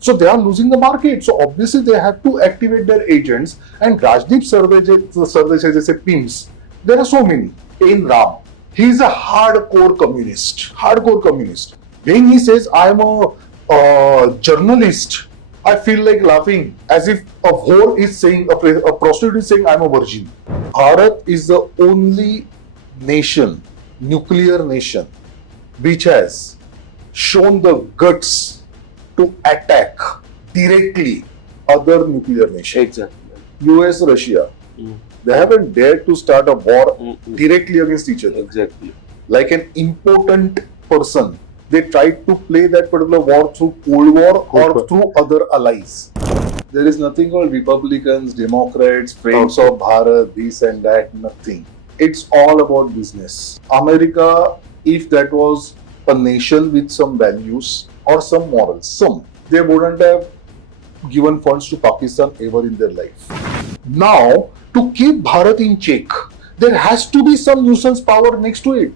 So they are losing the market. So obviously they have to activate their agents. And Rajdeep Sardesai जैसे pimps, there are so many. In Ram, he is a hardcore communist. Hardcore communist. When he says I'm a journalist, I feel like laughing as if a whore is saying, a prostitute is saying I'm a virgin. Bharat is the only nation, nuclear nation, which has shown the guts to attack directly other nuclear nations. Exactly. US, Russia. They haven't dared to start a war directly against each other. Exactly. Like an important person, they tried to play that particular war through Cold War or through other allies. There is nothing called Republicans, Democrats, friends of Bharat, this and that, nothing. It's all about business. America, if that was a nation with some values or some morals, they wouldn't have given funds to Pakistan ever in their life. Now, to keep Bharat in check, there has to be some nuisance power next to it.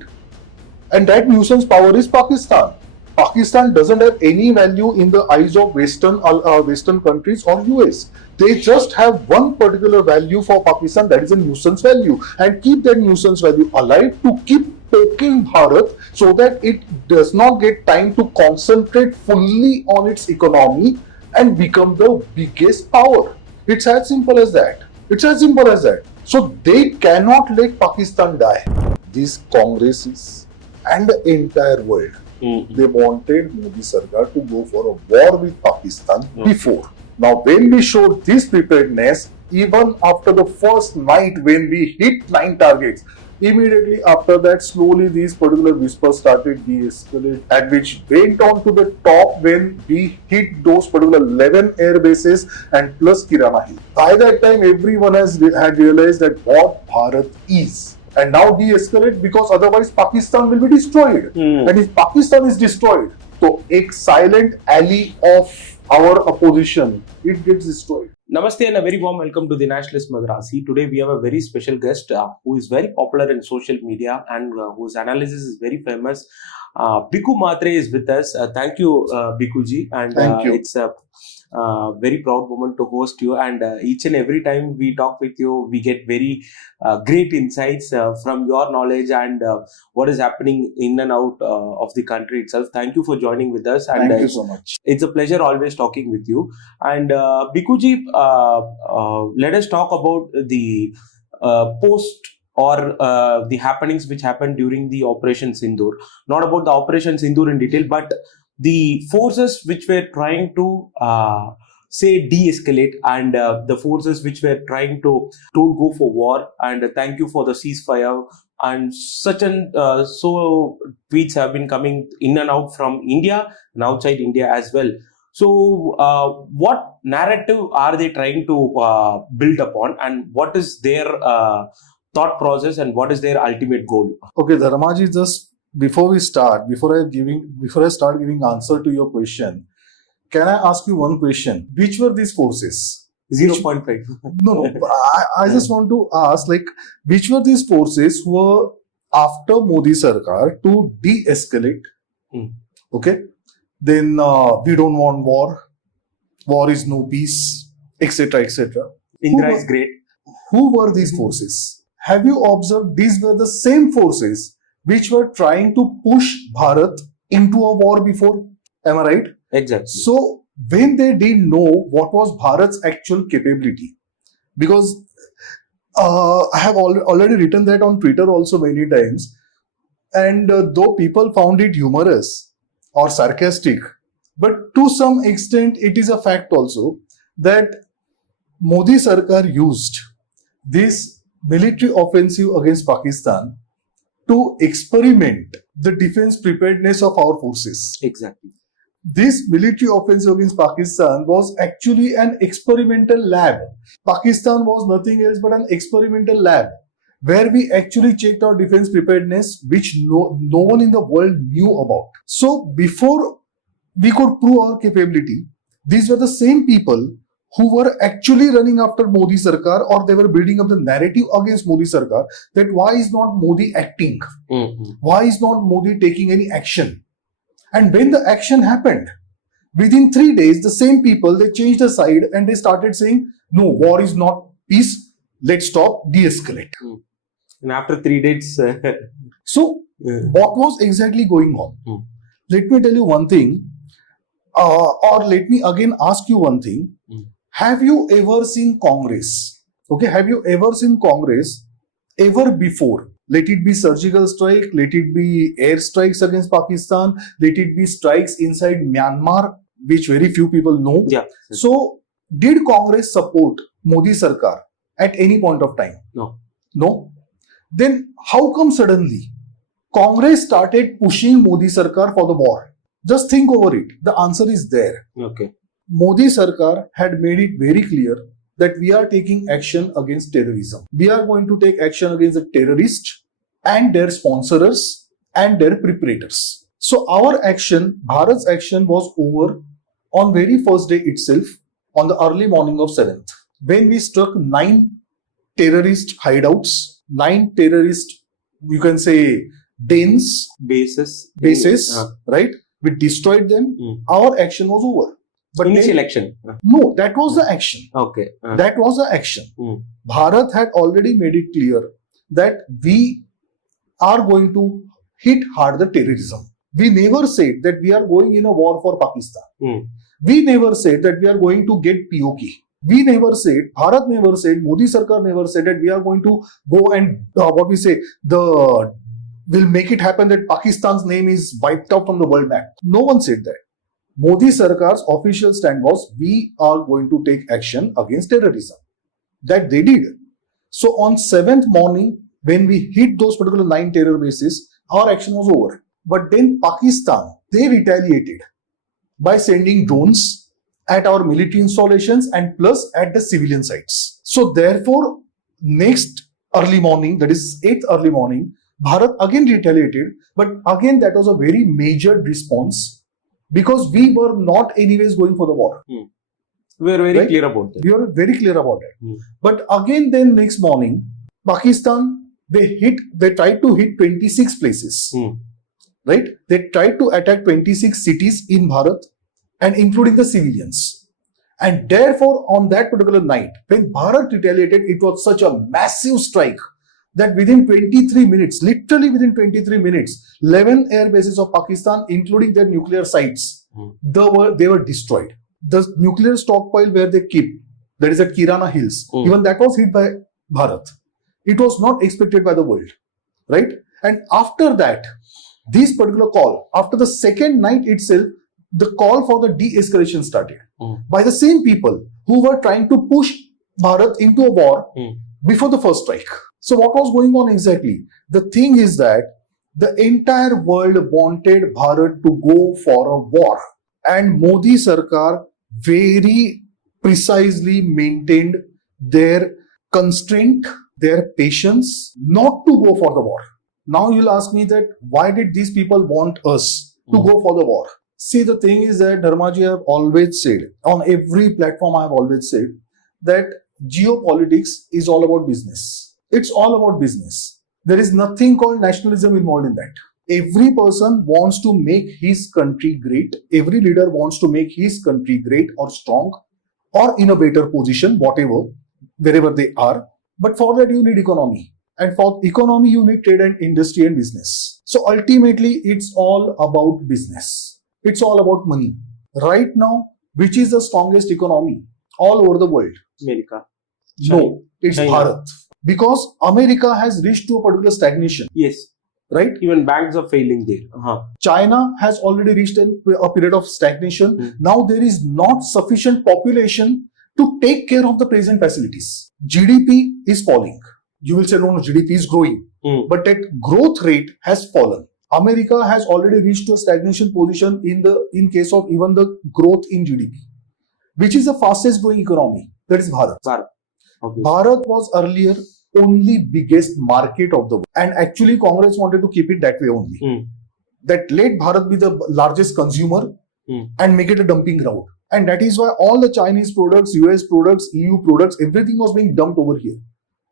And that nuisance power is Pakistan. Pakistan doesn't have any value in the eyes of Western countries or US. They just have one particular value for Pakistan, that is a nuisance value, and keep that nuisance value alive to keep poking Bharat so that it does not get time to concentrate fully on its economy and become the biggest power. It's as simple as that. It's as simple as that. So they cannot let Pakistan die. These Congresses and the entire world, they wanted Modi Sarkar to go for a war with Pakistan before. Now, when we showed this preparedness, even after the first night when we hit 9 targets, immediately after that, slowly these particular whispers started de-escalate, and which went on to the top when we hit those particular 11 air bases and plus Kirana Hill. By that time, everyone had realized that what Bharat is. And now de-escalate because otherwise Pakistan will be destroyed. And if Pakistan is destroyed, so a silent ally of our opposition, it gets destroyed. Namaste and a very warm welcome to the Nationalist Madrasi. Today we have a very special guest who is very popular in social media and whose analysis is very famous. Bhiku Mhatre is with us. Thank you, Bhiku ji. And Thank you. It's a very proud moment to host you. And each and every time we talk with you, we get very great insights from your knowledge and what is happening in and out of the country itself. Thank you for joining with us. And Thank you so much. It's a pleasure always talking with you. And Bhiku ji, let us talk about the post or the happenings which happened during the Operation Sindoor. Not about the Operation Sindoor in detail, but the forces which were trying to say de-escalate and the forces which were trying to don't go for war. And thank you for the ceasefire. And such and so tweets have been coming in and out from India and outside India as well. So, what narrative are they trying to build upon, and what is their thought process, and what is their ultimate goal? Okay, Dharmaji, just before I start giving answer to your question, can I ask you one question? Which were these forces? 0.5. No. I just want to ask, like, which were these forces who were after Modi Sarkar to de-escalate? Okay. Then we don't want war. War is no peace, etc., etc. Indra is great. Who were these forces? Have you observed these were the same forces which were trying to push Bharat into a war before? Am I right? Exactly. So when they didn't know what was Bharat's actual capability, because I have already written that on Twitter also many times, and though people found it humorous or sarcastic, but to some extent it is a fact also that Modi Sarkar used this military offensive against Pakistan to experiment the defense preparedness of our forces. Exactly. This military offensive against Pakistan was actually an experimental lab. Pakistan was nothing else but an experimental lab where we actually checked our defense preparedness, which no one in the world knew about. So before we could prove our capability, these were the same people who were actually running after Modi Sarkar, or they were building up the narrative against Modi Sarkar that why is not Modi acting? Why is not Modi taking any action? And when the action happened, Within 3 days, the same people, they changed the side and they started saying, no, war is not peace. Let's stop, de-escalate. And after 3 days, So, what was exactly going on? Let me tell you one thing, or let me again ask you one thing. Have you ever seen Congress? Okay, have you ever seen Congress ever before? Let it be surgical strike, let it be air strikes against Pakistan, let it be strikes inside Myanmar, which very few people know. yeah. So, did Congress support Modi Sarkar at any point of time? No. No. Then how come suddenly Congress started pushing Modi Sarkar for the war? Just think over it. The answer is there. Okay. Modi Sarkar had made it very clear that we are taking action against terrorism. We are going to take action against the terrorists and their sponsors and their preparators. So our action, Bharat's action, was over on very first day itself, on the early morning of 7th, when we struck 9 terrorist hideouts, 9 terrorist, you can say, dens, bases, right? We destroyed them. Our action was over. But initial action. No, that was the action. Okay. That was the action. Bharat had already made it clear that we are going to hit hard the terrorism. We never said that we are going in a war for Pakistan. We never said that we are going to get POK. We never said, Bharat never said, Modi Sarkar never said that we are going to go and, will make it happen that Pakistan's name is wiped out from the world map. No one said that. Modi Sarkar's official stand was, we are going to take action against terrorism. That they did. So on 7th morning, when we hit those particular 9 terror bases, our action was over. But then Pakistan, they retaliated by sending drones at our military installations and plus at the civilian sites. So therefore, next early morning, that is 8th early morning, Bharat again retaliated, but again that was a very major response because we were not anyways going for the war. We were very clear about that. We were very clear about it. But again then next morning, Pakistan, they tried to hit 26 places. Right? They tried to attack 26 cities in Bharat and including the civilians. And therefore, on that particular night, when Bharat retaliated, it was such a massive strike that within 23 minutes, literally within 23 minutes, 11 air bases of Pakistan, including their nuclear sites, they were destroyed. The nuclear stockpile where they keep, that is at Kirana Hills, even that was hit by Bharat. It was not expected by the world, right? And after that, this particular call, after the second night itself, the call for the de-escalation started by the same people who were trying to push Bharat into a war before the first strike. So what was going on exactly? The thing is that the entire world wanted Bharat to go for a war, and Modi Sarkar very precisely maintained their constraint, their patience not to go for the war. Now you'll ask me that why did these people want us to go for the war? See, the thing is that Dharmaji, I have always said, on every platform I have always said, that geopolitics is all about business. It's all about business. There is nothing called nationalism involved in that. Every person wants to make his country great. Every leader wants to make his country great or strong or in a better position, whatever, wherever they are. But for that, you need economy. And for economy, you need trade and industry and business. So ultimately, it's all about business. It's all about money. Right now, which is the strongest economy all over the world? America. No, it's China. Bharat. Because America has reached to a particular stagnation. Yes. Right? Even banks are failing there. China has already reached a period of stagnation. Now there is not sufficient population to take care of the present facilities. GDP is falling. You will say, no, GDP is growing. But that growth rate has fallen. America has already reached to a stagnation position in case of even the growth in GDP. Which is the fastest growing economy? That is Bharat. Bharat was earlier only biggest market of the world. And actually Congress wanted to keep it that way only. That let Bharat be the largest consumer and make it a dumping ground. And that is why all the Chinese products, US products, EU products, everything was being dumped over here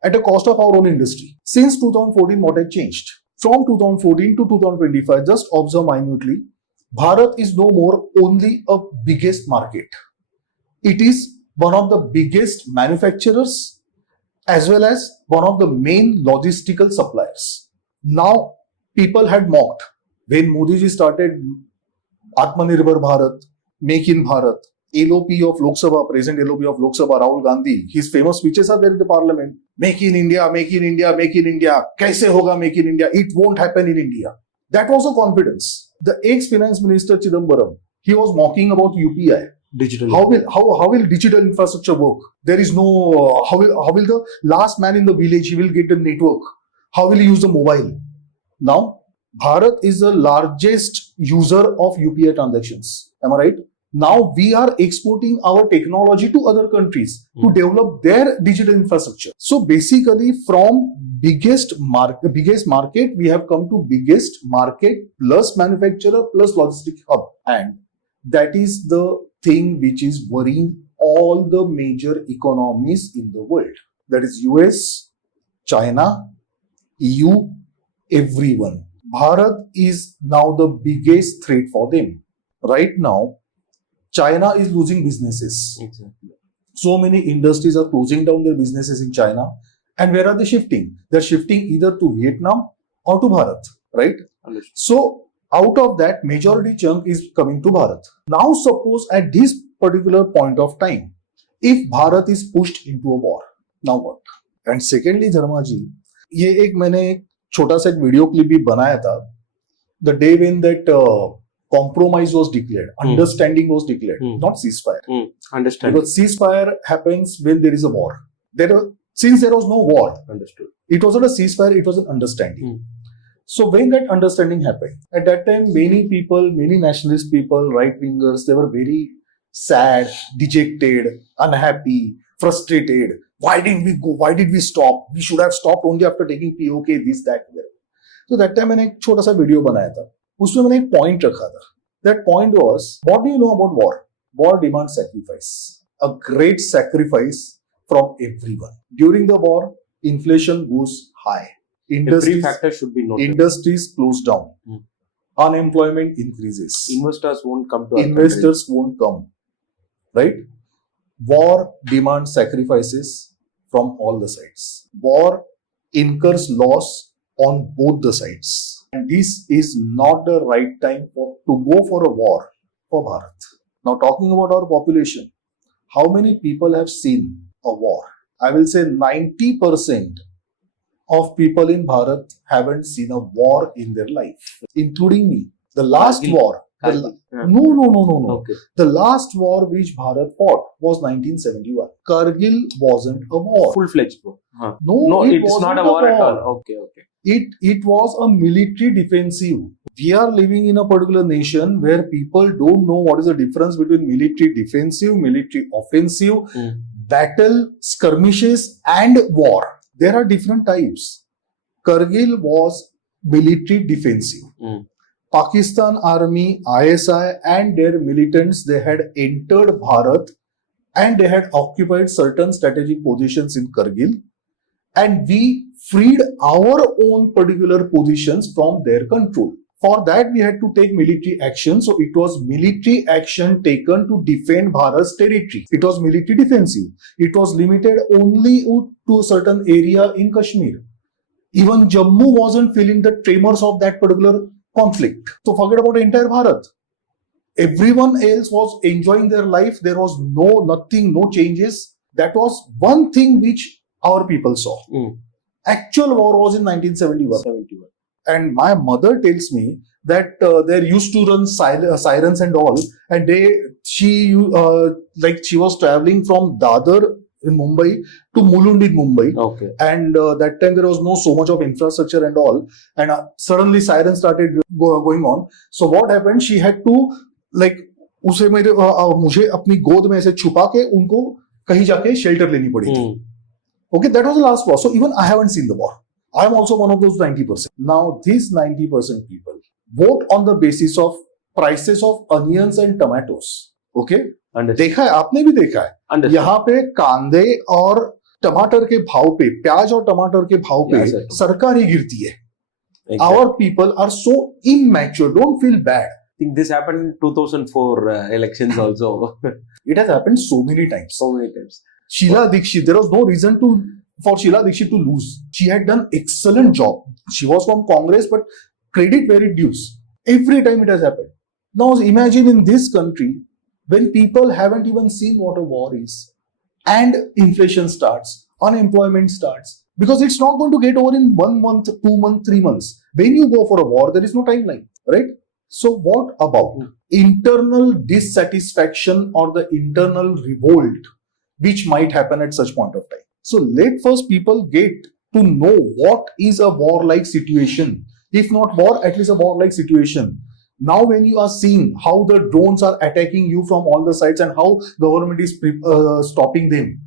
at a cost of our own industry. Since 2014, what had changed? From 2014 to 2025, just observe minutely, Bharat is no more only a biggest market. It is one of the biggest manufacturers as well as one of the main logistical suppliers. Now, people had mocked when Modi ji started Atmanirbhar Bharat, Make in Bharat, LOP of Lok Sabha, present LOP of Lok Sabha, Rahul Gandhi, his famous speeches are there in the parliament. Make in India, make in India, make in India. Kaise hoga make in India? It won't happen in India. That was a confidence. The ex-finance minister Chidambaram, he was mocking about UPI. Digital. How will digital infrastructure work? There is no how will the last man in the village, he will get the network? How will he use the mobile? Now, Bharat is the largest user of UPI transactions. Am I right? Now we are exporting our technology to other countries to develop their digital infrastructure. So basically, from biggest market, we have come to biggest market plus manufacturer plus logistic hub, and that is the thing which is worrying all the major economies in the world. That is US, China, EU, everyone. Bharat is now the biggest threat for them. Right now, China is losing businesses. Exactly. So many industries are closing down their businesses in China. And where are they shifting? They're shifting either to Vietnam or to Bharat, right? Understood. So out of that, majority chunk is coming to Bharat. Now suppose at this particular point of time, if Bharat is pushed into a war, now what? And secondly, Dharma ji, ये एक मैंने एक छोटा सा एक video clip भी बनाया था. The day when that compromise was declared, understanding was declared, not ceasefire. Understand. Because ceasefire happens when there is a war. Since there was no war, Understood. it wasn't a ceasefire, it was an understanding. So when that understanding happened, at that time, many people, many nationalist people, right-wingers, they were very sad, dejected, unhappy, frustrated. Why didn't we go? Why did we stop? We should have stopped only after taking POK, this, that, whatever. So that time मैंने एक छोटा सा video बनाया था. उसमें मैंने एक point रखा था. That point was, what do you know about war? War demands sacrifice. A great sacrifice from everyone. During the war, inflation goes high. Every factor should be noted. Industries close down. Unemployment increases. Investors won't come to our Investors won't come. Right? War demands sacrifices from all the sides. War incurs loss on both the sides. And this is not the right time to go for a war for Bharat. Now talking about our population, how many people have seen a war? I will say 90% of people in Bharat haven't seen a war in their life, including me. The last war. No. Okay. The last war which Bharat fought was 1971. Kargil wasn't a war. Full-fledged war. No, it's not a war at all. Okay. It was a military defensive. We are living in a particular nation where people don't know what is the difference between military defensive, military offensive, battle, skirmishes, and war. There are different types. Kargil was military defensive. Pakistan Army, ISI, and their militants, they had entered Bharat and they had occupied certain strategic positions in Kargil, and we freed our own particular positions from their control. For that, we had to take military action. So it was military action taken to defend Bharat's territory. It was military defensive. It was limited only to a certain area in Kashmir. Even Jammu wasn't feeling the tremors of that particular conflict. So forget about the entire Bharat. Everyone else was enjoying their life. There was no changes. That was one thing which our people saw. Actual war was in 1971. And my mother tells me that they used to run sirens and all, and she was traveling from Dadar in Mumbai to Mulund in Mumbai. Okay. And that time there was no so much of infrastructure and all, and suddenly sirens started going on. So what happened? She had to मुझे अपनी गोद में ऐसे छुपा के उनको कहीं जाके shelter लेनी पड़ी थी. Okay, that was the last war. So even I haven't seen the war. I am also one of those 90%. Now, these 90% people vote on the basis of prices of onions and tomatoes. Okay? देखा है, आपने भी देखा है. यहाँ पे कांदे और टमाटर के भाव पे, प्याज और टमाटर के भाव पे सरकार ही गिरती है. Our people are so immature. Don't feel bad. think this happened in 2004 elections also. It has happened so many times. So many times. Sheila Dikshit, there was no reason for Sheila Dikshit to lose. She had done excellent job. She was from Congress, but credit where it dues. Every time it has happened. Now imagine in this country, when people haven't even seen what a war is, and inflation starts, unemployment starts, because it's not going to get over in 1 month, 2 months, 3 months. When you go for a war, there is no timeline, right? So what about internal dissatisfaction or the internal revolt which might happen at such point of time? So let first people get to know what is a war-like situation. If not war, at least a war-like situation. Now when you are seeing how the drones are attacking you from all the sides and how government is stopping them.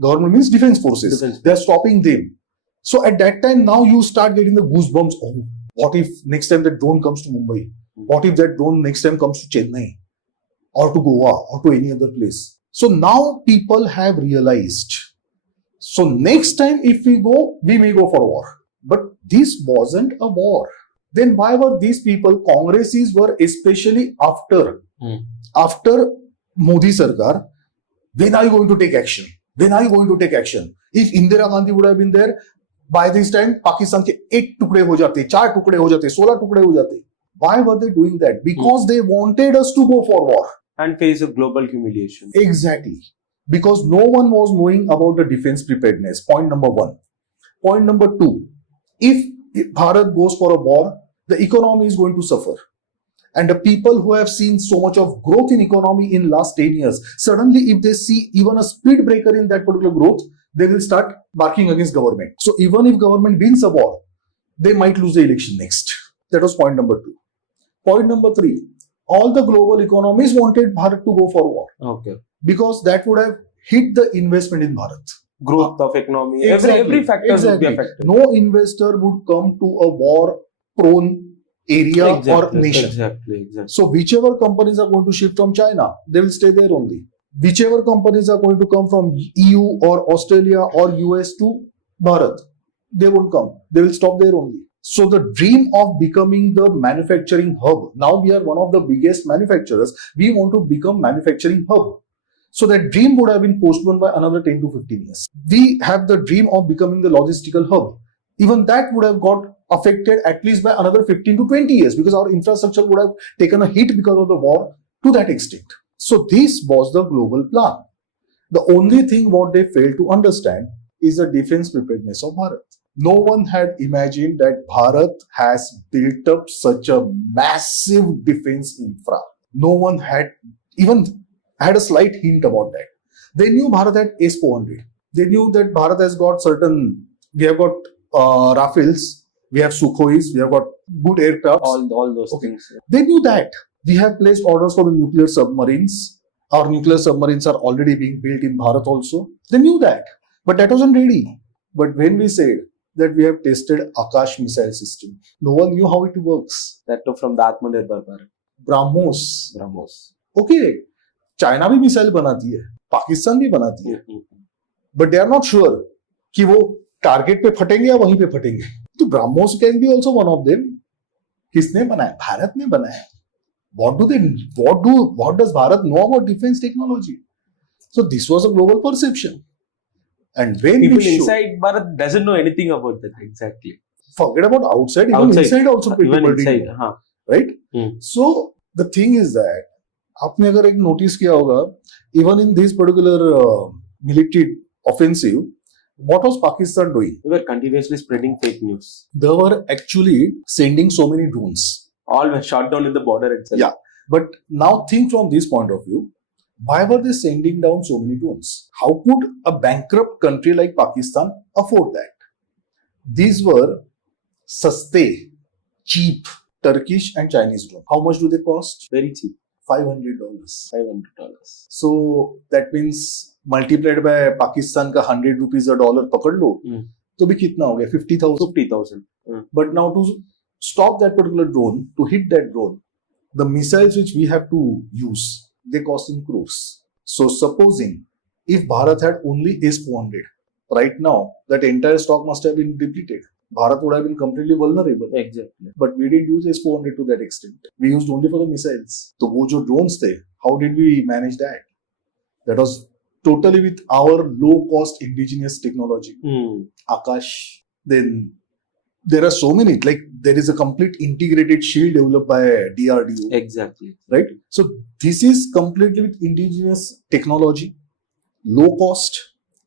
Government means defense forces. They are stopping them. So at that time, now you start getting the goosebumps. Oh, what if next time that drone comes to Mumbai? What if that drone next time comes to Chennai? Or to Goa? Or to any other place? So now people have realized. So next time if we go, we may go for war. But this wasn't a war. Then why were these people, Congresses were especially after Modi Sarkar, when are you going to take action? When are you going to take action? If Indira Gandhi would have been there, by this time, Pakistan ke 8 टुकड़े हो जाते, 4 टुकड़े हो जाते, 16 टुकड़े हो जाते. Why were they doing that? Because they wanted us to go for war. And face a global humiliation. Exactly. Because no one was knowing about the defense preparedness. Point number 1. Point number 2. If Bharat goes for a war, the economy is going to suffer. And the people who have seen so much of growth in economy in last 10 years, suddenly if they see even a speed breaker in that particular growth, they will start barking against government. So even if government wins a war, they might lose the election next. That was point number 2. Point number 3. All the global economies wanted Bharat to go for war. Okay. Because that would have hit the investment in Bharat. Growth of economy. Exactly. Every factor would be affected. No investor would come to a war-prone area or nation. Exactly. So whichever companies are going to ship from China, they will stay there only. Whichever companies are going to come from EU or Australia or US to Bharat, they won't come. They will stop there only. So the dream of becoming the manufacturing hub, now we are one of the biggest manufacturers, we want to become manufacturing hub. So that dream would have been postponed by another 10 to 15 years. We have the dream of becoming the logistical hub. Even that would have got affected at least by another 15 to 20 years because our infrastructure would have taken a hit because of the war to that extent. So this was the global plan. The only thing what they failed to understand is the defense preparedness of Bharat. No one had imagined that Bharat has built up such a massive defense infra. No one had even had a slight hint about that. They knew Bharat had S-400. They knew that Bharat has got we have got Rafales, we have Sukhois, we have got good aircrafts. All those things. They knew that. We have placed orders for the nuclear submarines. Our nuclear submarines are already being built in Bharat also. They knew that. But that wasn't ready. But when we said that we have tested Akash missile system, no one knew how it works. That too from the Atmanirbhar Bharat. BrahMos. Okay. China भी missile बनाती है, पाकिस्तान भी बनाती है, but they are not sure कि वो target पे फटेंगे या वहीं पे फटेंगे. तो BrahMos can be also one of them. किसने बनाया? भारत ने बनाया. What does Bharat know about defense technology? So this was a global perception. And when people inside Bharat doesn't know anything about that exactly. Forget about outside, even inside also people inside, right? So the thing is that आपने अगर एक notice किया होगा, even in this particular military offensive, what was Pakistan doing? They were continuously spreading fake news. They were actually sending so many drones. All were shot down in the border itself. Yeah, but now think from this point of view, why were they sending down so many drones? How could a bankrupt country like Pakistan afford that? These were saste, cheap Turkish and Chinese drones. How much do they cost? Very cheap. $500. So that means multiplied by Pakistan का 100 rupees a dollar पकड़ लो, तो भी कितना हो गया? 50,000. But now to stop that particular drone, to hit that drone, the missiles which we have to use, they cost in crores. So supposing if Bharat had only S-400, right now that entire stock must have been depleted. Bharat would have been completely vulnerable. Exactly. But we didn't use S-400 to that extent. We used only for the missiles. So, wo jo drones the, how did we manage that? That was totally with our low-cost indigenous technology. Akash. Then there are so many, like there is a complete integrated shield developed by DRDO. Exactly. Right? So this is completely with indigenous technology, low cost.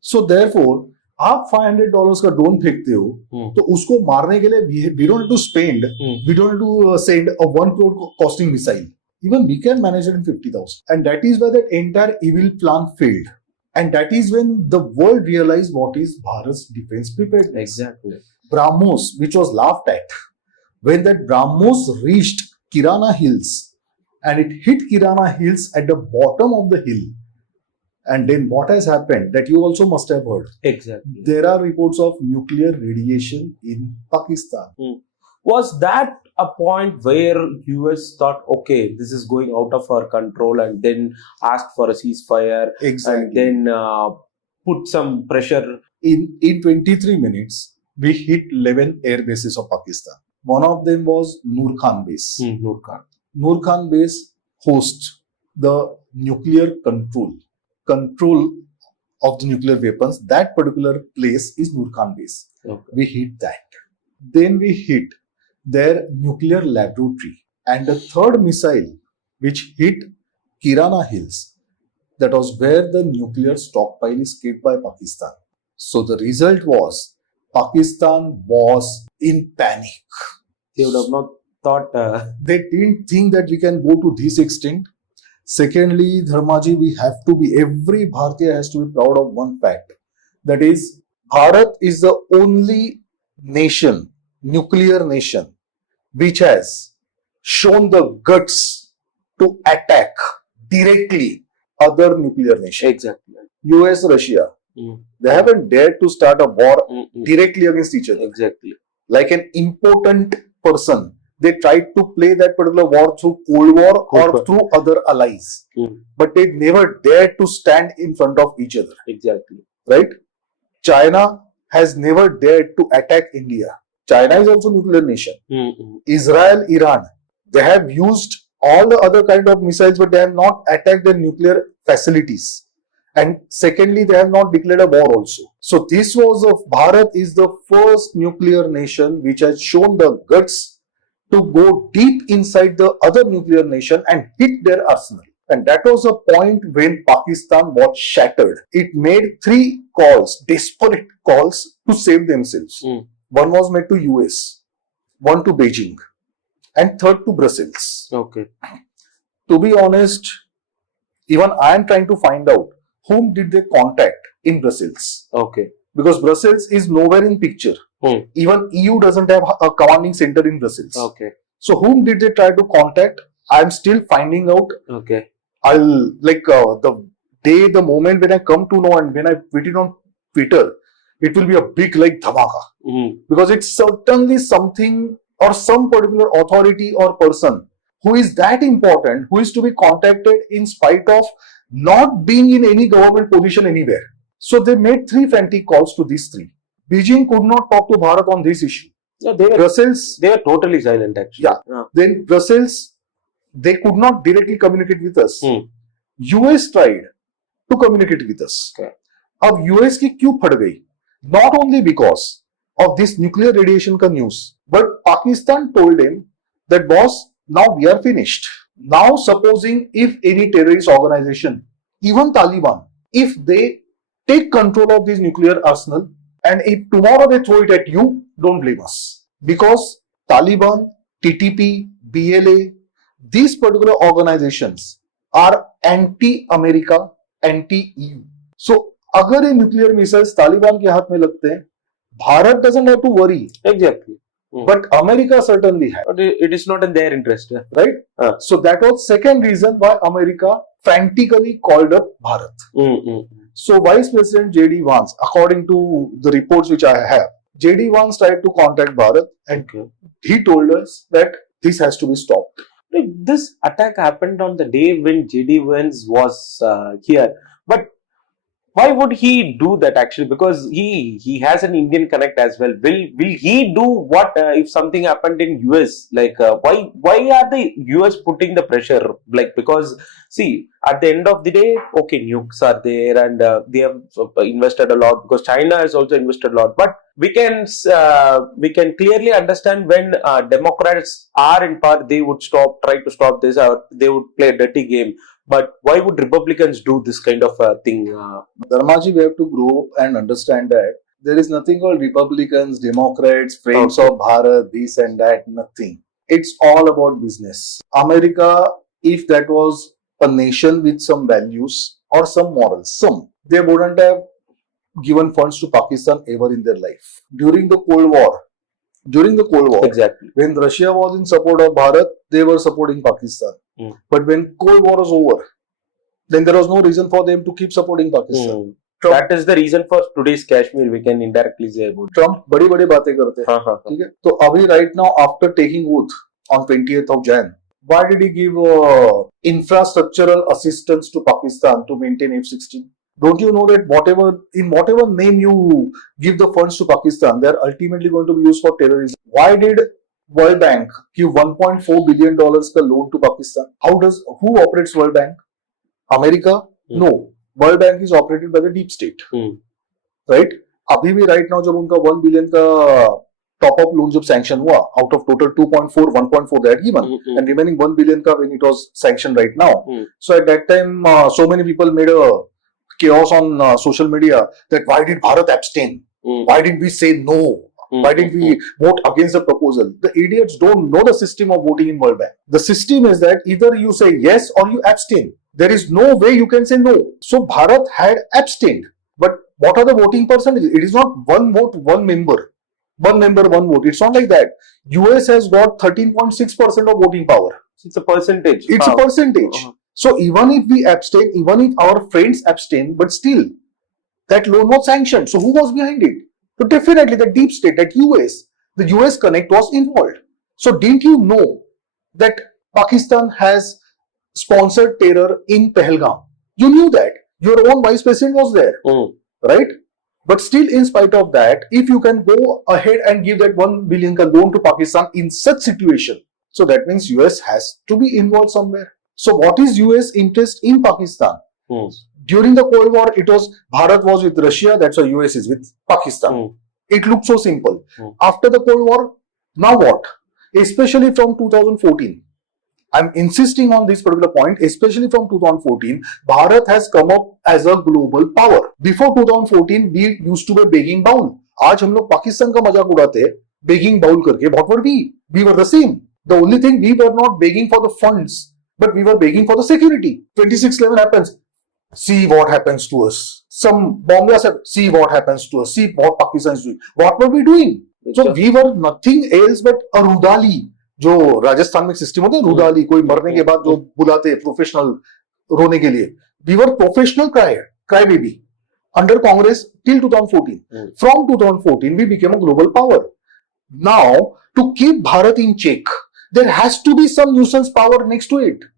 So therefore, आप $500 का drone फेंकते हो तो उसको मारने के लिए we don't have to spend, we don't have to send a 1 crore costing missile. Even we can manage it in 50,000. And that is why that entire evil plan failed. And that is when the world realized what is Bharat's defense preparedness. Exactly. BrahMos, which was laughed at, when that BrahMos reached Kirana Hills and it hit Kirana Hills at the bottom of the hill. And then what has happened that you also must have heard. Exactly. There are reports of nuclear radiation in Pakistan. Was that a point where US thought, okay, this is going out of our control, and then asked for a ceasefire, Exactly. and then put some pressure? In 23 minutes, we hit 11 air bases of Pakistan. One of them was Nur Khan base. Nur Khan. Nur Khan base hosts the nuclear control of the nuclear weapons. That particular place is Nur Khan base. Okay. We hit that. Then we hit their nuclear laboratory. And the third missile, which hit Kirana Hills, that was where the nuclear stockpile is kept by Pakistan. So the result was Pakistan was in panic. They would have not thought. They didn't think that we can go to this extent. Secondly, Dharmaji, every Bharatiya has to be proud of one fact. That is, Bharat is the only nation, nuclear nation, which has shown the guts to attack directly other nuclear nations. Exactly. US, Russia. They haven't dared to start a war directly against each other. Exactly. Like an important person, they tried to play that particular war through Cold War or through other allies. But they never dared to stand in front of each other. Exactly. Right? China has never dared to attack India. China is also a nuclear nation. Israel, Iran, they have used all the other kind of missiles, but they have not attacked their nuclear facilities. And secondly, they have not declared a war also. So this was Bharat is the first nuclear nation which has shown the guts to go deep inside the other nuclear nation and hit their arsenal. And that was a point when Pakistan was shattered. It made 3 calls, desperate calls to save themselves. One was made to US, one to Beijing, and third to Brussels. Okay. To be honest, even I am trying to find out whom did they contact in Brussels. Okay. Because Brussels is nowhere in picture. Even EU doesn't have a commanding center in Brussels. Okay. So whom did they try to contact? I'm still finding out. Okay. I'll the moment when I come to know and when I put it on Twitter, it will be a big like dhamaka. Because it's certainly something or some particular authority or person who is that important, who is to be contacted in spite of not being in any government position anywhere. So they made 3 frantic calls to these 3. Beijing could not talk to Bharat on this issue. Yeah, Brussels, they were totally silent actually. Yeah. Then Brussels, they could not directly communicate with us. US tried to communicate with us. Okay. अब US की क्यों फट गई? Not only because of this nuclear radiation का news, but Pakistan told him that boss, now we are finished. Now supposing if any terrorist organization, even Taliban, if they take control of this nuclear arsenal and if tomorrow they throw it at you, don't blame us. Because Taliban, TTP, BLA, these particular organizations are anti-America, anti-EU. So अगर ये nuclear missiles Taliban के हाथ में लगते हैं, Bharat doesn't have to worry. Exactly. But America certainly has. But it is not in their interest. Right? So that was second reason why America frantically called up Bharat. So Vice President J.D. Vance, according to the reports which I have, J.D. Vance tried to contact Bharat and he told us that this has to be stopped. This attack happened on the day when J.D. Vance was here. But Why would he do that actually? Because he has an Indian connect as well. Will he do what if something happened in US? Like why are the US putting the pressure? Like because see at the end of the day, okay, nukes are there and they have invested a lot because China has also invested a lot. But we can clearly understand when Democrats are in power, they would try to stop this, or they would play a dirty game. But why would Republicans do this kind of thing? Dharmaji, we have to grow and understand that there is nothing called Republicans, Democrats, friends Okay. of Bharat, this and that, nothing. It's all about business. America, if that was a nation with some values or some morals, they wouldn't have given funds to Pakistan ever in their life. During the Cold War, Exactly. when Russia was in support of Bharat, they were supporting Pakistan. But when Cold War was over, then there was no reason for them to keep supporting Pakistan. That is the reason for today's Kashmir. We can indirectly say about. Trump बड़ी बड़ी बातें करते हैं, हाँ हाँ हाँ. ठीक है. तो अभी right now after taking oath on 20th of Jan, why did he give infrastructural assistance to Pakistan to maintain F-16? Don't you know that whatever name you give the funds to Pakistan, they are ultimately going to be used for terrorism? Why did World Bank give $1.4 billion का loan to Pakistan? Who operates World Bank? America? No. World Bank is operated by the deep state. Right? अभी भी right now जब उनका 1 billion का top up loan जब sanction हुआ out of total 2.4 1.4 that given and remaining 1 billion का when it was sanction right now so at that time so many people made a chaos on social media that why did Bharat abstain? Why did we say no? Why did we vote against the proposal? The idiots don't know the system of voting in World Bank. The system is that either you say yes or you abstain. There is no way you can say no. So Bharat had abstained. But what are the voting percentages? It is not one vote, one member. One member, one vote. It's not like that. US has got 13.6% of voting power. It's a percentage. It's a percentage. So even if we abstain, even if our friends abstain, but still, that loan was sanctioned. So who was behind it? So definitely the deep state, that US, the US connect was involved. So didn't you know that Pakistan has sponsored terror in Pahalgam? You knew that. Your own vice president was there, right? But still, in spite of that, if you can go ahead and give that 1 billion ka loan to Pakistan in such situation, so that means US has to be involved somewhere. So what is US interest in Pakistan? During the Cold War, it was Bharat was with Russia, that's why US is with Pakistan. It looked so simple. After the Cold War, now what? Especially from 2014. I'm insisting on this particular point, especially from 2014, Bharat has come up as a global power. Before 2014, we used to be begging bowl. आज हम लोग पाकिस्तान का मजाक उड़ाते हैं begging bowl करके. What were we? We were the same. The only thing, we were not begging for the funds, but we were begging for the security. 26/11 happens. See what happens to us. Some bomb blast. See what happens to us. See what Pakistan is doing. What were we doing? So we were nothing else but a Rudali. जो राजस्थान में system होता है रुदाली, कोई मरने के बाद जो बुलाते हैं प्रोफेशनल रोने के लिए. We were professional cry baby under Congress till 2014. From 2014 we became a global power. Now to keep Bharat in check, there has to be some nuisance power next to it,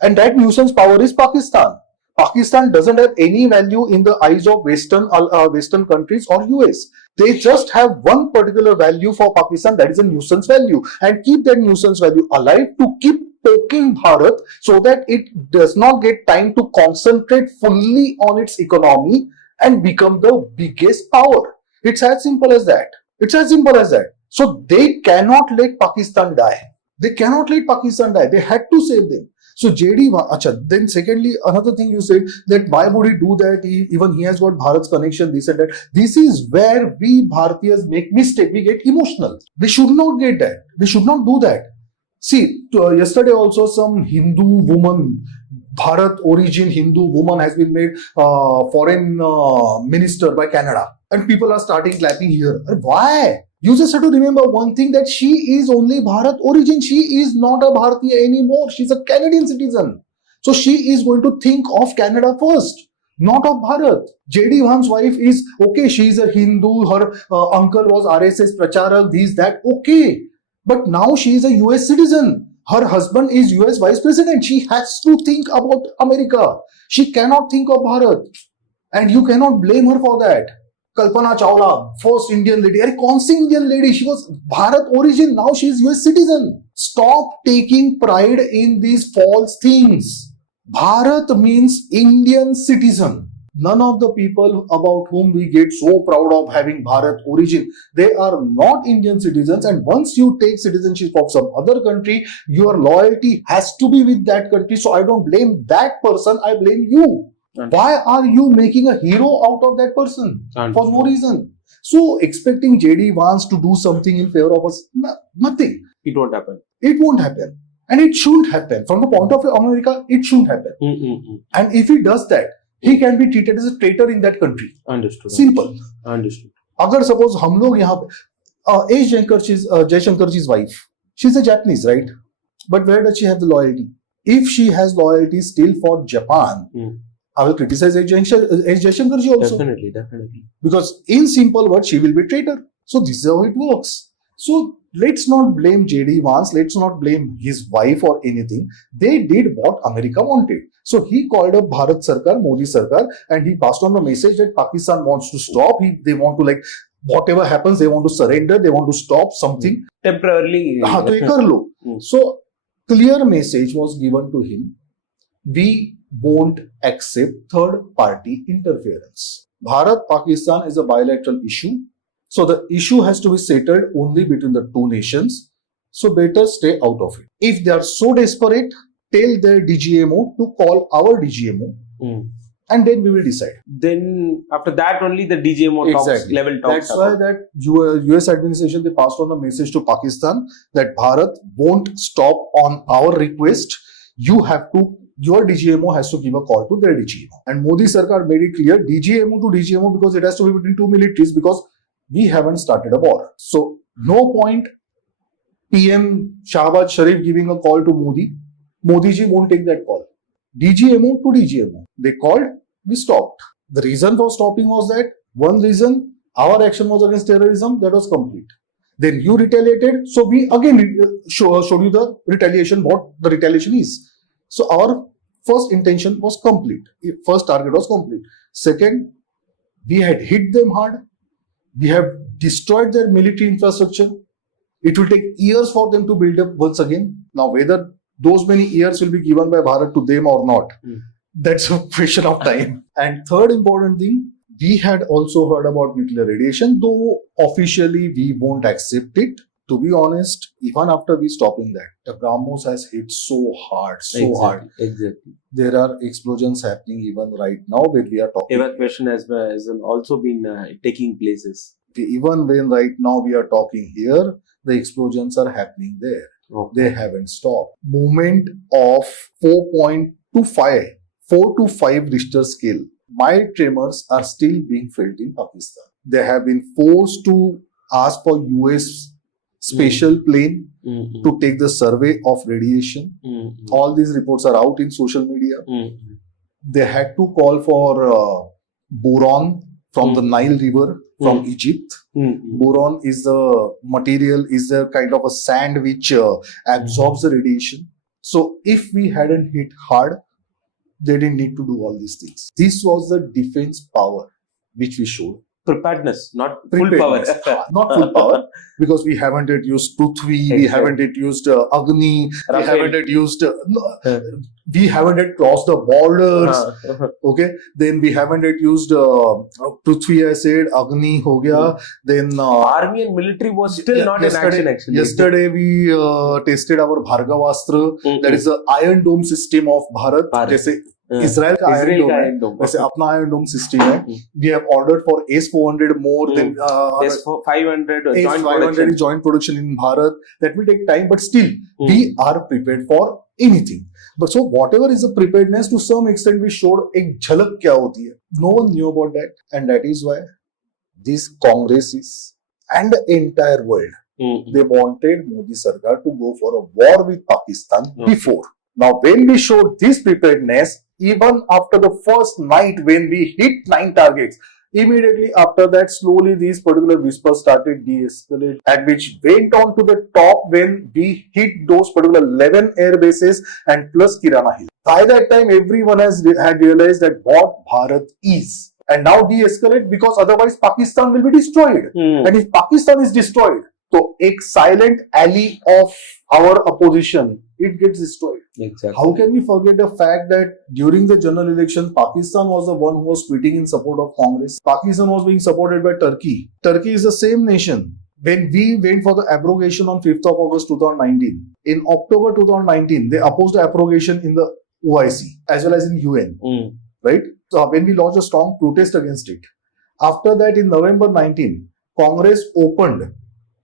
and that nuisance power is Pakistan. Pakistan doesn't have any value in the eyes of Western countries or US. They just have one particular value for Pakistan, that is a nuisance value, and keep that nuisance value alive to keep poking Bharat so that it does not get time to concentrate fully on its economy and become the biggest power. It's as simple as that. It's as simple as that. So they cannot let Pakistan die. They cannot let Pakistan die. They had to save them. So JD, then secondly, another thing you said, that why would he do that? Even he has got Bharat's connection, this and that. This is where we Bharatiyas make mistake. We get emotional. We should not get that. We should not do that. See, yesterday also some Hindu woman, Bharat origin Hindu woman has been made foreign minister by Canada. And people are starting clapping here. Why? You just have to remember one thing, that she is only Bharat origin. She is not a Bharatiya anymore. She's a Canadian citizen. So she is going to think of Canada first, not of Bharat. JD Vahan's wife is, okay, she is a Hindu. Her uncle was RSS Pracharak, this, that, okay. But now she is a US citizen. Her husband is US vice president. She has to think about America. She cannot think of Bharat. And you cannot blame her for that. Kalpana Chawla, first Indian lady. अरे कौन सी Indian lady? She was Bharat origin. Now she is US citizen. Stop taking pride in these false things. Bharat means Indian citizen. None of the people about whom we get so proud of having Bharat origin, they are not Indian citizens. And once you take citizenship of some other country, your loyalty has to be with that country. So I don't blame that person. I blame you. Why are you making a hero out of that person for no reason? So expecting JD Vance to do something in favor of us, nothing. It won't happen. It won't happen. And it shouldn't happen. From the point of view of America, it shouldn't happen. And if he does that, he can be treated as a traitor in that country. Understood. Simple. Understood. Agar suppose हम लोग यहाँ पे H. Jaishankarji's wife, she's a Japanese, right? But where does she have the loyalty? If she has loyalty still for Japan, I will criticize H. Jaishankarji also. Definitely. Because in simple words, she will be traitor. So this is how it works. So let's not blame JD Vance. Let's not blame his wife or anything. They did what America wanted. So he called up Bharat Sarkar, Modi Sarkar, and he passed on the message that Pakistan wants to stop. They want to, like, whatever happens, they want to surrender. They want to stop something. Temporarily. तो ये कर लो. So clear message was given to him. We won't accept third party interference. Bharat-Pakistan is a bilateral issue. So the issue has to be settled only between the two nations. So better stay out of it. If they are so desperate, tell their DGMO to call our DGMO and then we will decide. Then after that only the DGMO talks, level talks. That's why that US administration, they passed on the message to Pakistan that Bharat won't stop on our request. Your DGMO has to give a call to their DGMO. And Modi Sarkar made it clear, DGMO to DGMO, because it has to be between two militaries, because we haven't started a war. So no point PM Shahbaz Sharif giving a call to Modi. Modi ji won't take that call. DGMO to DGMO. They called, we stopped. The reason for stopping was that, one reason, our action was against terrorism, that was complete. Then you retaliated, so we again showed you the retaliation, what the retaliation is. So our first intention was complete. First target was complete. Second, we had hit them hard. We have destroyed their military infrastructure. It will take years for them to build up once again. Now, whether those many years will be given by Bharat to them or not, that's a question of time. And third important thing, we had also heard about nuclear radiation, though officially we won't accept it. To be honest, even after we stopping that, the BrahMos has hit so hard. Exactly. There are explosions happening even right now when we are talking. Evacuation has also been taking places. Even when right now we are talking here, the explosions are happening there. They haven't stopped. Movement of 4.25, 4 to 5 Richter scale. Mild tremors are still being felt in Pakistan. They have been forced to ask for US special plane to take the survey of radiation. All these reports are out in social media. They had to call for boron from the Nile River from Egypt. Boron is the material, is the kind of a sand which absorbs the radiation. So if we hadn't hit hard, they didn't need to do all these things. This was the defense power which we showed. Preparedness, not full power. Not full power, because we haven't yet used Prithvi, we haven't yet used Agni, we haven't yet used, we haven't yet crossed the borders. Okay, then we haven't yet used Prithvi, I said, Agni ho gaya. Then army and military was still not in action actually. Yesterday we tested our Bhargavastra, that is the Iron Dome system of Bharat. जैसे Israel का Iron Dome वैसे अपना Iron Dome system है. We have ordered for S400 more than S500 joint production in Bharat. That will take time, but still we are prepared for anything. But so whatever is the preparedness, to some extent we showed एक झलक क्या होती है. No one knew about that, and that is why these congresses and the entire world, they wanted Modi Sarkar to go for a war with Pakistan before. Now, when we showed this preparedness, even after the first night when we hit 9 targets, immediately after that, slowly these particular whispers started de-escalate, and which went on to the top when we hit those particular 11 air bases and plus Kirana Hill. By that time, everyone had realized that what Bharat is. and now de-escalate, because otherwise Pakistan will be destroyed. And if Pakistan is destroyed, so a silent ally of our opposition, it gets destroyed. Exactly. How can we forget the fact that during the general election, Pakistan was the one who was tweeting in support of Congress. Pakistan was being supported by Turkey. Turkey is the same nation. When we went for the abrogation on 5th of August 2019, in October 2019, they opposed the abrogation in the OIC as well as in UN, right? So when we launched a strong protest against it. After that, in November 19, Congress opened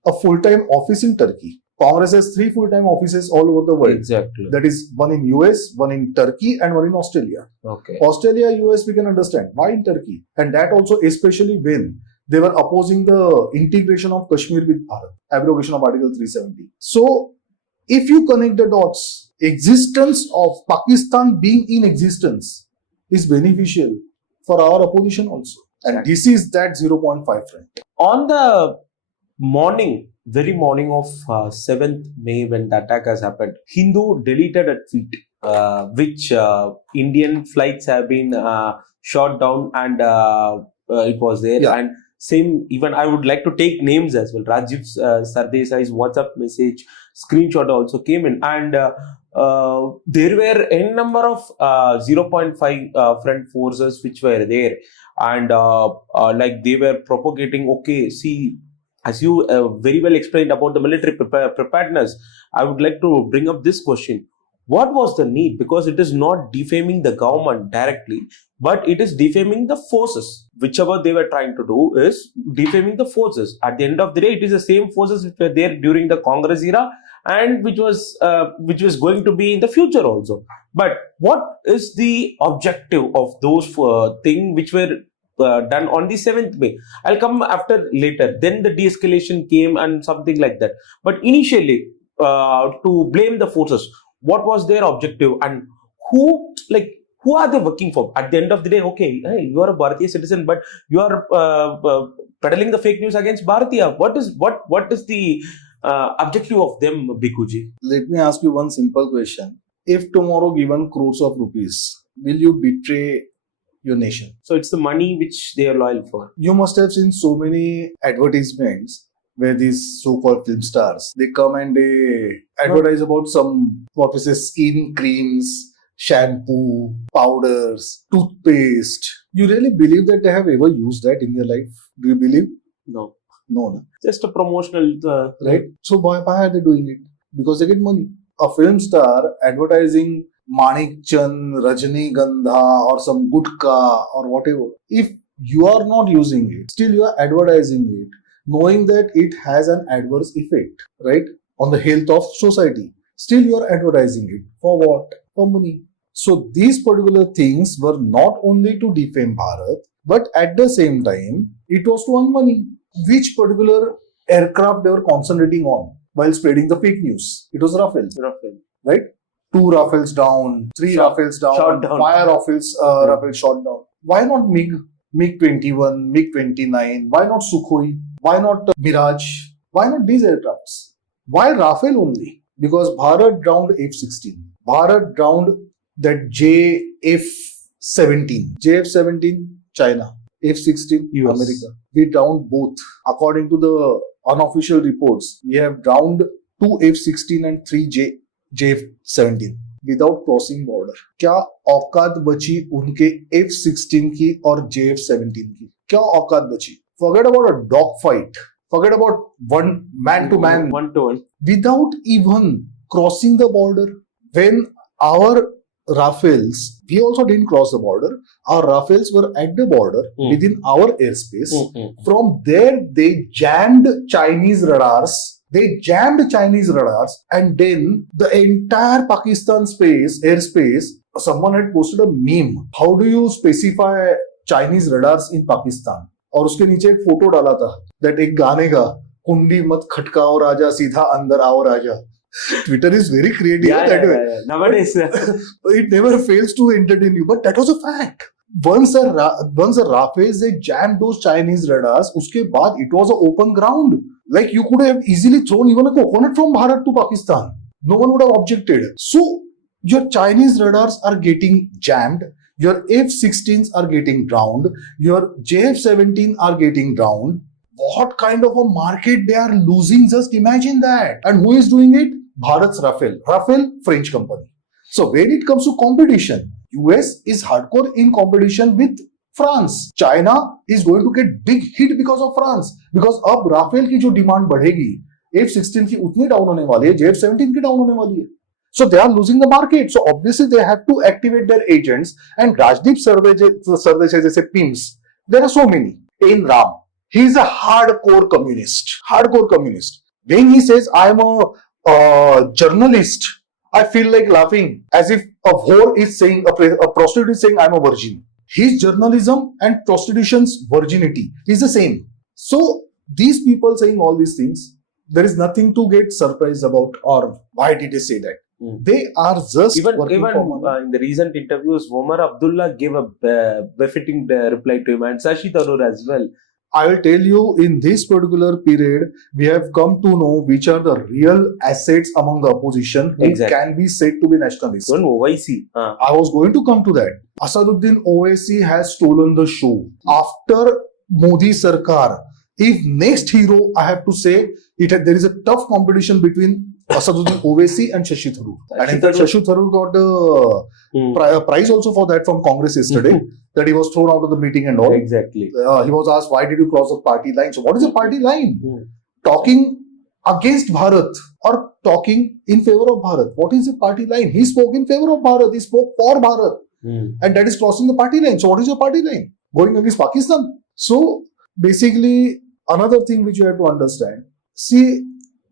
a full-time office in Turkey. Congress has 3 full-time offices all over the world. Exactly. That is one in US, one in Turkey, and one in Australia. Okay. Australia, US, we can understand. Why in Turkey? And that also especially when they were opposing the integration of Kashmir with Bharat, abrogation of Article 370. So, if you connect the dots, existence of Pakistan being in existence is beneficial for our opposition also. And this is that 0.5 friend. On the very morning of 7th May, when the attack has happened, Hindu deleted a tweet which Indian flights have been shot down, and it was there. Yeah. And same, even I would like to take names as well. Rajiv Sardesai's WhatsApp message screenshot also came in, and there were a number of 0.5 front forces which were there, and like they were propagating. Okay, see, as you very well explained about the military preparedness, I would like to bring up this question. What was the need? Because it is not defaming the government directly, but it is defaming the forces. Whichever they were trying to do is defaming the forces. At the end of the day, it is the same forces which were there during the Congress era, and which was going to be in the future also. But what is the objective of those things which were done on the 7th May? I'll come after later. Then the de-escalation came and something like that. But initially, to blame the forces, what was their objective, and who are they working for? At the end of the day, okay, hey, you are a Bharatiya citizen, but you are peddling the fake news against Bharatiya. What is the objective of them, Bhikuji? Let me ask you one simple question. If tomorrow given crores of rupees, will you betray your nation? So it's the money which they are loyal for. You must have seen so many advertisements where these so-called film stars, they come and they advertise about some, what we say, skin creams, shampoo, powders, toothpaste. You really believe that they have ever used that in their life? Do you believe? No. No. Just a promotional... right? So why are they doing it? Because they get money. A film star advertising Manik Chand, Rajnigandha or some Gutka or whatever. If you are not using it, still you are advertising it, knowing that it has an adverse effect, right, on the health of society. Still you are advertising it. For what? For money. So these particular things were not only to defame Bharat, but at the same time, it was to earn money. Which particular aircraft they were concentrating on while spreading the fake news? It was Rafale. Right? 2 Rafales down, 3 Rafales down, shot down. 5 Rafales shot down. Why not MiG-21, MiG-29? Why not Sukhoi? Why not Mirage? Why not these aircrafts? Why Rafale only? Because Bharat drowned F-16. Bharat drowned that JF-17. JF-17, China. F-16, US. America. We drowned both. According to the unofficial reports, we have drowned 2 F-16 and 3 JF-17 without crossing border. क्या औकात बची उनके F-16 की और JF-17 की? क्या औकात बची? Forget about a dogfight. Forget about one man to man. Without even crossing the border. When our Rafales, we also didn't cross the border. Our Rafales were at the border within our airspace. From there, they jammed Chinese radars. And then the entire Pakistan airspace, someone had posted a meme. How do you specify Chinese radars in Pakistan? और उसके नीचे एक photo डाला था that एक गाने का कुंडी मत खटकाओ राजा सीधा अंदर आओ राजा. Twitter is very creative that way. Nowadays, it never fails to entertain you, but that was a fact. Once a Rafales, they jammed those Chinese radars. Uske baad, it was an open ground. Like you could have easily thrown even a coconut from Bharat to Pakistan. No one would have objected. So your Chinese radars are getting jammed. Your F-16s are getting drowned. Your JF-17 are getting drowned. What kind of a market they are losing? Just imagine that. And who is doing it? Bharat's Rafale. Rafale, French company. So when it comes to competition, US is hardcore in competition with France. China is going to get big hit because of France. Because अब Rafale की जो demand बढ़ेगी, F-16 की उतनी down होने वाली है, JF-17 की डाउन होने वाली है. So they are losing the market. So obviously they have to activate their agents. And Rajdeep Sardesai जैसे pimps, there are so many. In Ram, he is a hardcore communist. Hardcore communist. When he says, I am a journalist, I feel like laughing as if a whore is saying, a prostitute is saying, I am a virgin. His journalism and prostitution's virginity is the same. So these people saying all these things, there is nothing to get surprised about or why did they say that. They are just even working for money. in the recent interviews, Omar Abdullah gave a befitting reply to him, and Shashi Tharoor as well. I will tell you, in this particular period, we have come to know which are the real assets among the opposition who can be said to be nationalists. Even OIC. I was going to come to that. Asaduddin OIC has stolen the show. After Modi Sarkar, if next hero, I have to say, there is a tough competition between Asaduddin Owaisi and Shashi Tharoor. And in fact, Shashi Tharoor got a prize also for that from Congress yesterday, that he was thrown out of the meeting and all. Exactly. He was asked, why did you cross the party line? So what is a party line? Talking against Bharat or talking in favor of Bharat. What is a party line? He spoke in favor of Bharat. He spoke for Bharat. And that is crossing the party line. So what is your party line? Going against Pakistan. So basically, another thing which you have to understand, see,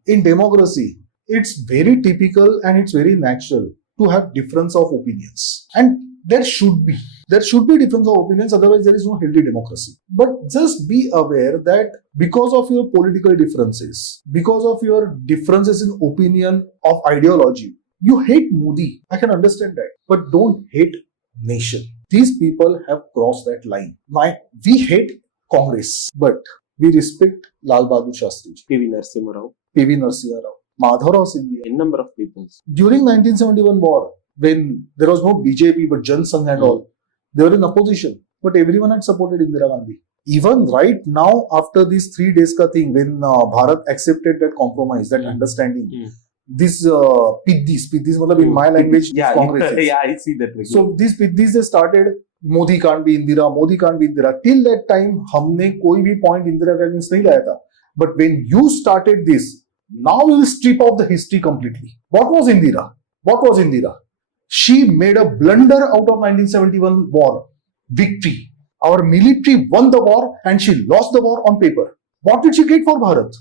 in democracy, it's very typical and it's very natural to have difference of opinions. And there should be difference of opinions, otherwise there is no healthy democracy. But just be aware that because of your political differences, because of your differences in opinion of ideology, you hate Modi. I can understand that. But don't hate nation. These people have crossed that line. We hate Congress, but we respect Lal Bahadur Shastri, PV Narasimha Rao, Madhavrao Sindhia, a number of people. During 1971 war, when there was no BJP but Jan Sangh and all, they were in opposition, but everyone had supported Indira Gandhi. Even right now, after this 3 days ka thing, when Bharat accepted that compromise, that understanding, this Piddis in my language, Congress. Yeah, I see that. So these Piddis, they started, Modi can't be Indira, Modi can't be Indira. Till that time, हमने कोई भी point Indira के against नहीं लाया था. But when you started this, now we will strip off the history completely. What was Indira? She made a blunder out of 1971 war. Victory. Our military won the war and she lost the war on paper. What did she get for Bharat?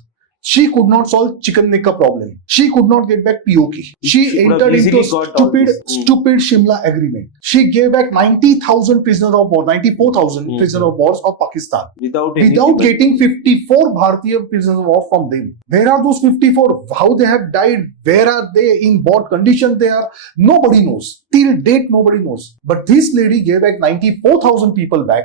She could not solve Chicken Tikka problem. She could not get back POK. She entered into stupid Shimla agreement. She gave back 90,000 prisoners of war, 94,000 prisoners of war of Pakistan. Without getting 54 Bharatiya prisoners of war from them. Where are those 54? How they have died? Where are they? In what condition they are? Nobody knows. Till date, nobody knows. But this lady gave back 94,000 people back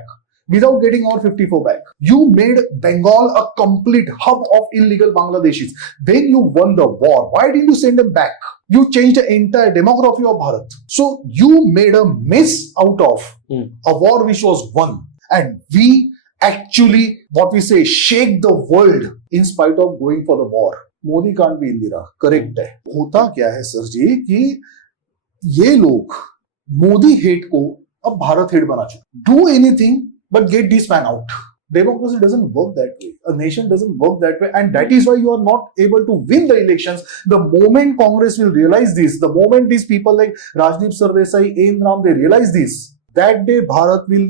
without getting all 54 back. You made Bengal a complete hub of illegal Bangladeshis. Then you won the war. Why didn't you send them back? You changed the entire demography of Bharat. So you made a mess out of a war which was won. And we actually, what we say, shake the world in spite of going for the war. Modi can't be Indira. Correct है. होता क्या है sir जी कि ये लोग Modi hate को अब Bharat hate बना चुके. Do anything but get this man out. Democracy doesn't work that way. A nation doesn't work that way. And that is why you are not able to win the elections. The moment Congress will realize this, the moment these people like Rajdeep Sardesai, Ain Ram, they realize this, that day Bharat will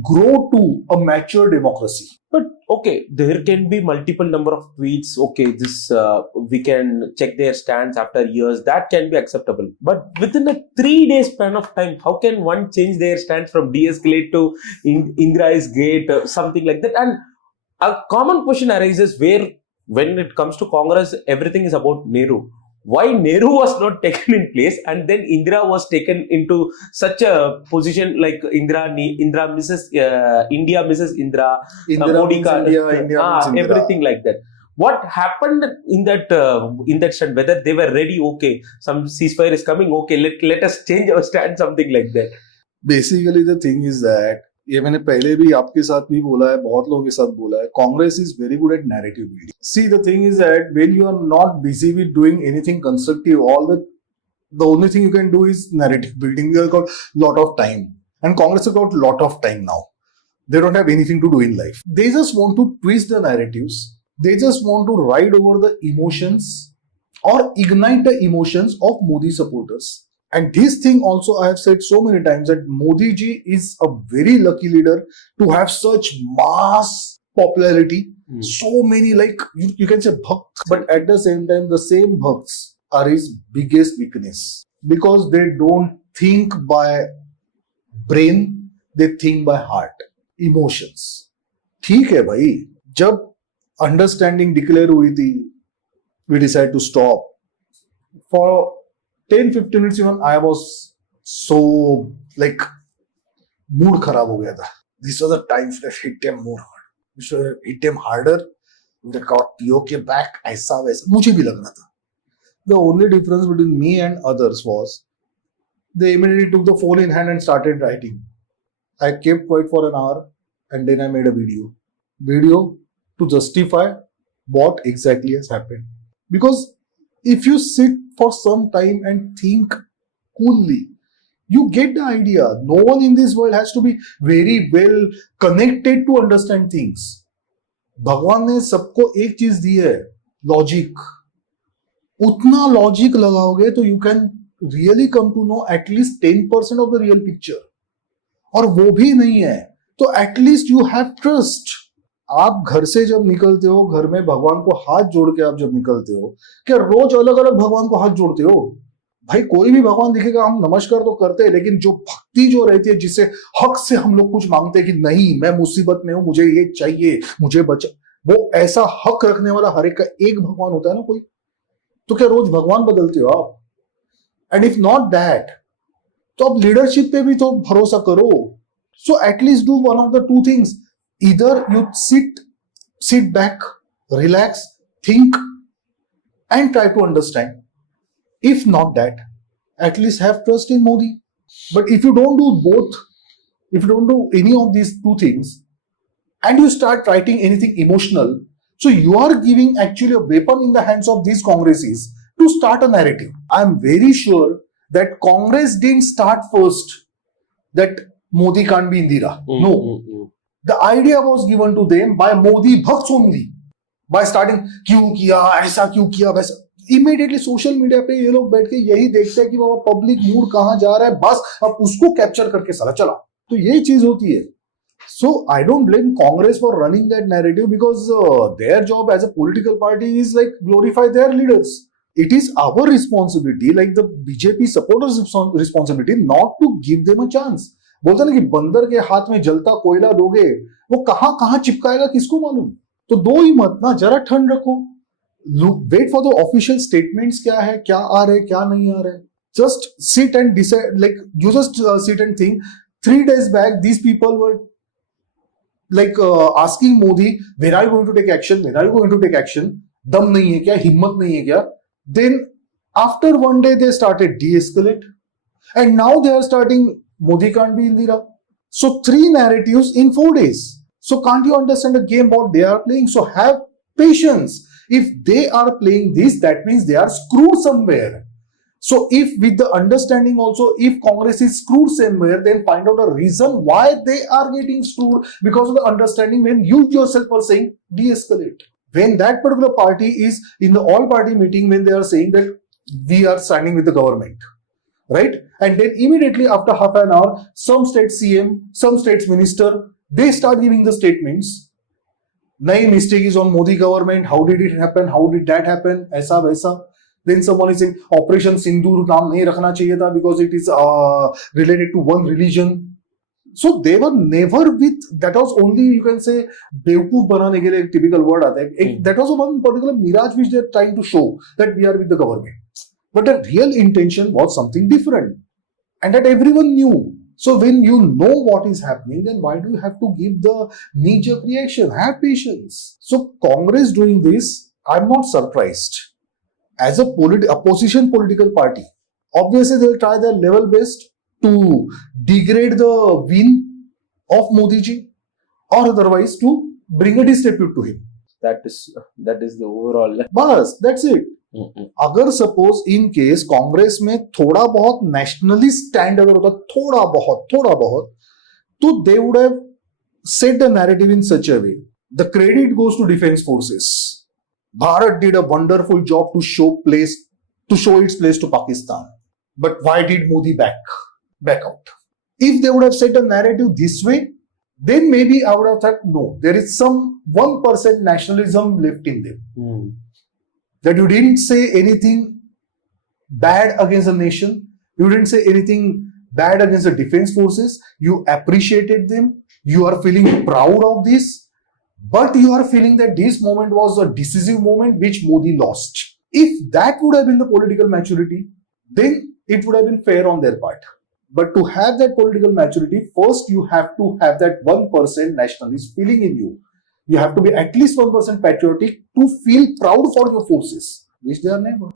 grow to a mature democracy. But okay, there can be multiple number of tweets. Okay, this we can check their stance after years. That can be acceptable. But within a 3-day span of time, how can one change their stance from de-escalate to Indira is great, something like that? And a common question arises where, when it comes to Congress, everything is about Nehru. Why Nehru was not taken in place and then Indira was taken into such a position like Indira Mrs. India Mrs. Indira Modi India everything like that. What happened in that stand? Whether they were ready, okay, some ceasefire is coming, okay, let us change our stand, something like that. Basically the thing is that ये मैंने पहले भी आपके साथ भी बोला है, बहुत लोगों के साथ बोला है, Congress is very good at narrative building. See, the thing is that when you are not busy with doing anything constructive, the only thing you can do is narrative building. You have got lot of time, and Congress has got lot of time now. They don't have anything to do in life. They just want to twist the narratives. They just want to ride over the emotions or ignite the emotions of Modi supporters. And this thing also I have said so many times that Modi ji is a very lucky leader to have such mass popularity. So many, like you can say bhakt, but at the same time the same bhakts are his biggest weakness because they don't think by brain, they think by heart, emotions. ठीक है भाई, जब understanding declare हुई थी, we decided to stop. For 10-15 minutes even I was so like mood खराब हो गया था. This was a time that hit them more hard. We should have hit them harder. They got POK back. ऐसा वैसा मुझे भी लग रहा था. The only difference between me and others was they immediately took the phone in hand and started writing. I kept quiet for an hour and then I made a video to justify what exactly has happened. Because if you sit for some time and think coolly, you get the idea. No one in this world has to be very well connected to understand things. भगवान ने सबको एक चीज दी है, logic. उतना logic लगाओगे तो you can really come to know at least 10% of the real picture. और वो भी नहीं है तो एटलीस्ट यू हैव ट्रस्ट. आप घर से जब निकलते हो, घर में भगवान को हाथ जोड़ के आप जब निकलते हो, क्या रोज अलग अलग भगवान को हाथ जोड़ते हो? भाई कोई भी भगवान दिखेगा हम नमस्कार तो करते हैं, लेकिन जो भक्ति जो रहती है, जिसे हक से हम लोग कुछ मांगते हैं कि नहीं मैं मुसीबत में हूं, मुझे ये चाहिए, मुझे बचा, वो ऐसा हक रखने वाला हर एक का एक भगवान होता है ना कोई. तो क्या रोज भगवान बदलते हो आप? एंड इफ नॉट दैट, तो आप लीडरशिप पे भी तो भरोसा करो. So at least do one of the two things. Either you sit back, relax, think, and try to understand. If not that, at least have trust in Modi. But if you don't do both, if you don't do any of these two things, and you start writing anything emotional, so you are giving actually a weapon in the hands of these Congresses to start a narrative. I am very sure that Congress didn't start first that Modi can't be Indira. No. The idea was given to them by Modi bhakts only. By starting क्यों किया ऐसा, क्यों किया वैसा. Immediately social media पे ये लोग बैठ के यही देखते हैं कि बाबा पब्लिक मूड कहां जा रहा है, बस अब उसको कैप्चर करके साला चला. तो यही चीज होती है. So I don't blame Congress for running that narrative because their job as a political party is like glorify their leaders. It is our responsibility, like the BJP supporters' responsibility, not to give them a chance. बोलते ना कि बंदर के हाथ में जलता कोयला दोगे, वो कहां कहां चिपकाएगा किसको मालूम. तो दो ही मत ना, जरा ठंड रखो. Wait for the official statements. क्या है, क्या आ रहे, क्या नहीं आ रहे. Just sit and decide, like you just sit and think. 3 days back these people were like asking Modi, when are you going to take action, when are you going to take action. दम नहीं है क्या, हिम्मत नहीं है क्या. Then after one day they started de-escalate, and now they are starting Modi can't be Indira. So 3 narratives in 4 days. So can't you understand the game what they are playing? So have patience. If they are playing this, that means they are screwed somewhere. So if with the understanding also, if Congress is screwed somewhere, then find out a reason why they are getting screwed, because of the understanding when you yourself are saying de-escalate. When that particular party is in the all party meeting, when they are saying that we are signing with the government, right? And then immediately after half an hour, some state CM, some states minister, they start giving the statements. Nahi, mistake is on Modi government. How did it happen? How did that happen? Aisa vaisa. Then someone is saying Operation Sindoor naam nahi rakhna chahiye tha because it is related to one religion. So they were never with. That was only, you can say, बेवकूफ बनाने के लिए एक typical word आता है. That was one particular mirage which they are trying to show that we are with the government. But the real intention was something different, and that everyone knew. So when you know what is happening, then why do you have to give the knee-jerk reaction? Have patience. So Congress doing this, I'm not surprised. As a opposition political party, obviously they will try their level best to degrade the win of Modi ji, or otherwise to bring a disrepute to him. That is the overall. बस that's it. अगर suppose in case Congress में थोड़ा बहुत nationalist stand अगर होता थोड़ा बहुत तो they would have set the narrative in such a way the credit goes to defence forces Bharat did a wonderful job to show its place to Pakistan but why did Modi back out if they would have set a narrative this way then maybe I would have thought no there is some 1% nationalism left in them. That you didn't say anything bad against the nation, you didn't say anything bad against the defense forces, you appreciated them, you are feeling proud of this, but you are feeling that this moment was a decisive moment which Modi lost. If that would have been the political maturity, then it would have been fair on their part. But to have that political maturity, first you have to have that 1% nationalist feeling in you. You have to be at least 1% patriotic to feel proud for your forces, which they are never.